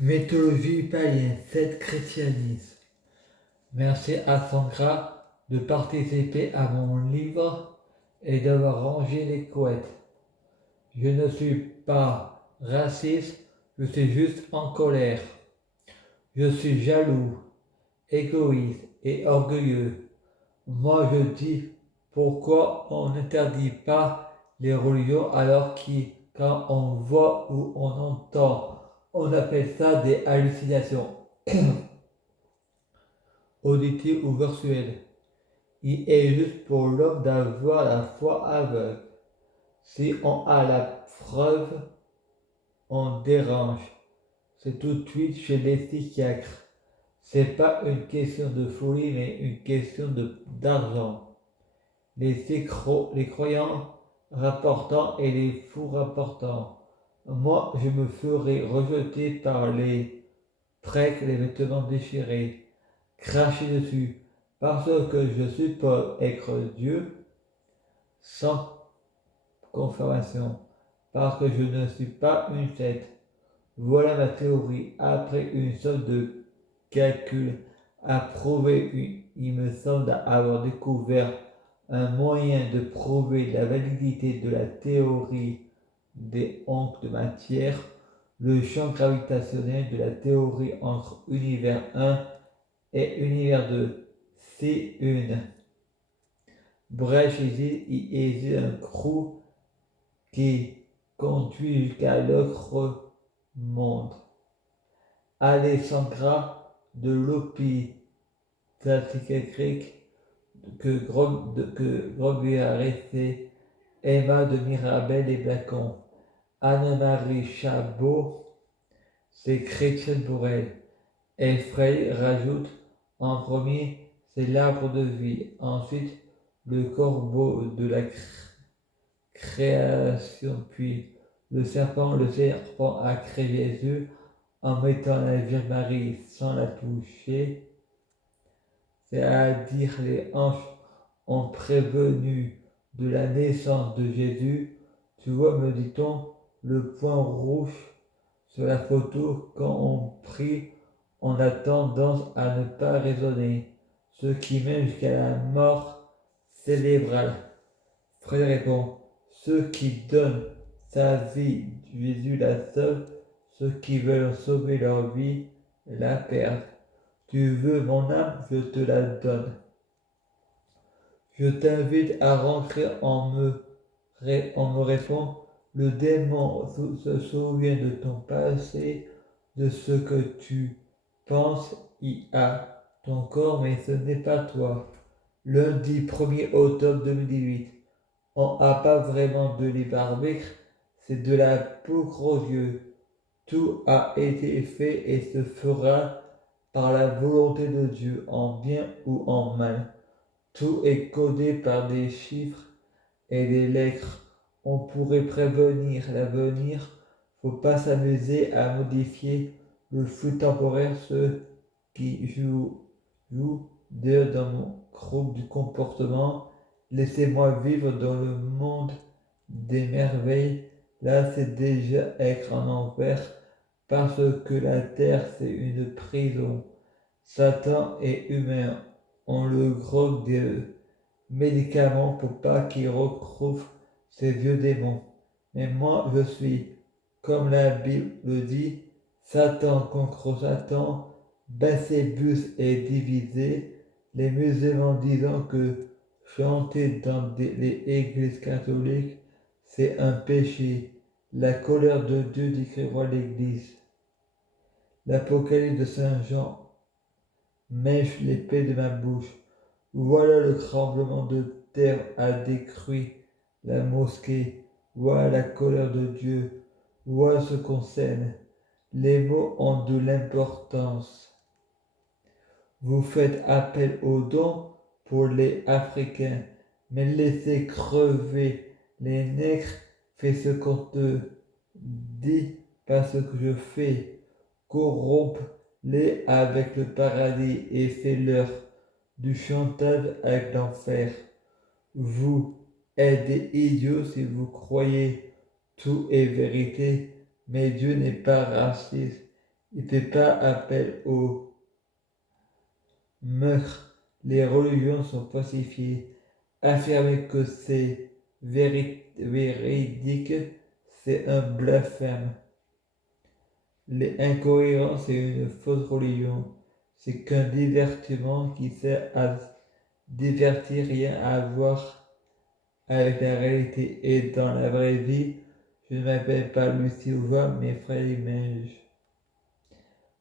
Mythologie païenne, c'est christianisme. Merci à Sandra de participer à mon livre et d'avoir rangé les couettes. Je ne suis pas raciste, je suis juste en colère. Je suis jaloux, égoïste et orgueilleux. Moi je dis pourquoi on n'interdit pas les religions alors que quand on voit ou on entend, on appelle ça des hallucinations auditives ou virtuelles. Il est juste pour l'homme d'avoir la foi aveugle. Si on a la preuve, on dérange. C'est tout de suite chez les psychiatres. C'est pas une question de folie, mais une question d'argent. Les croyants rapportant et les fous rapportant. Moi, je me ferai rejeter par les prêtres, les vêtements déchirés, cracher dessus, parce que je suppose être Dieu sans confirmation, parce que je ne suis pas une tête. Voilà ma théorie. Après une sorte de calcul à prouver, il me semble avoir découvert un moyen de prouver la validité de la théorie des ondes de matière, le champ gravitationnel de la théorie entre univers 1 et univers 2. C'est une brèche ici, il existe un trou qui conduit jusqu'à l'autre monde. Alexandra de l'Opie, psychiatrique que Grog lui a resté, Emma de Mirabel et Bacon, Anne-Marie Chabot, c'est chrétienne pour elle. Effray rajoute en premier, c'est l'arbre de vie, ensuite le corbeau de la création, puis le serpent a créé Jésus en mettant la Vierge Marie sans la toucher, c'est-à-dire les anges ont prévenu de la naissance de Jésus. Tu vois, me dit-on, le point rouge sur la photo, quand on prie, on a tendance à ne pas raisonner, ce qui mène jusqu'à la mort cérébrale. Fred répond, ceux qui donnent sa vie, Jésus la sauve, ceux qui veulent sauver leur vie la perdent. Tu veux mon âme, je te la donne. Je t'invite à rentrer on me répond, le démon se souvient de ton passé, de ce que tu penses y a ton corps, mais ce n'est pas toi. Lundi 1er octobre 2018. On n'a pas vraiment de libre arbitre, c'est de la poudre aux yeux. Tout a été fait et se fera par la volonté de Dieu, en bien ou en mal. Tout est codé par des chiffres et des lettres. On pourrait prévenir l'avenir. Faut pas s'amuser à modifier le flux temporaire. Ceux qui jouent dans mon groupe du comportement. Laissez-moi vivre dans le monde des merveilles. Là, c'est déjà être en enfer parce que la terre, c'est une prison. Satan est humain. On le grogue des médicaments pour pas qu'il retrouve ses vieux démons. Mais moi, je suis, comme la Bible le dit, Satan contre Satan, Belzébuth est divisé, les musulmans disant que chanter dans les églises catholiques, c'est un péché. La colère de Dieu décrira l'Église. L'Apocalypse de Saint Jean mèche l'épée de ma bouche. Voilà le tremblement de terre a détruit la mosquée. Voilà la colère de Dieu. Voilà ce qu'on sème. Les mots ont de l'importance. Vous faites appel aux dons pour les Africains, mais laissez crever les nègres. Fais ce qu'on te dit, pas ce que je fais. Corromps-les avec le paradis et fais-leur du chantage avec l'enfer. Vous êtes des idiots si vous croyez tout est vérité, mais Dieu n'est pas raciste. Il ne fait pas appel au meurtre. Les religions sont falsifiées. Affirmer que c'est véridique, c'est un blasphème. Les incohérences et une fausse religion, c'est qu'un divertissement qui sert à divertir, rien à voir avec la réalité. Et dans la vraie vie, je ne m'appelle pas Lucie Ouva, mais Freddy Minge.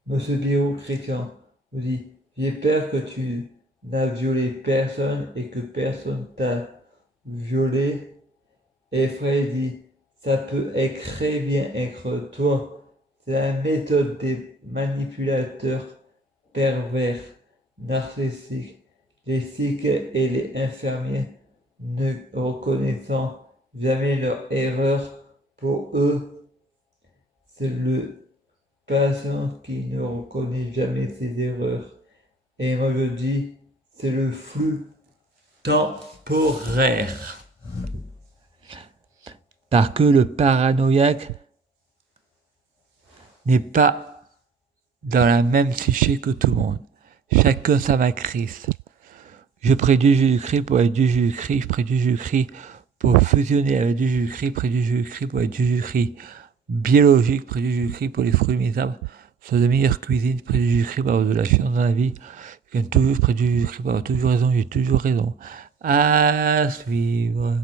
Monsieur Birou Chrétien nous dit: j'ai peur que tu n'as violé personne et que personne t'a violé. Et Freddy dit: ça peut très bien être toi. C'est la méthode des manipulateurs pervers, narcissiques, les psychiatres et les infirmiers ne reconnaissant jamais leur erreur. Pour eux, c'est le patient qui ne reconnaît jamais ses erreurs. Et moi je dis, c'est le flux temporaire. Parce que le paranoïaque n'est pas dans la même psyché que tout le monde. Chacun sa matrice. Je prédis Jésus-Christ pour être Dieu Jésus-Christ, je prédis Jésus-Christ pour fusionner avec Dieu Jésus-Christ, prédis Jésus-Christ pour être Dieu Jésus-Christ biologique, prédis Jésus-Christ pour les fruits misables, sur de meilleures cuisines, prédis Jésus-Christ pour avoir de la chance dans la vie, je gagne toujours, prédis Jésus-Christ pour avoir toujours raison, j'ai toujours raison. À suivre.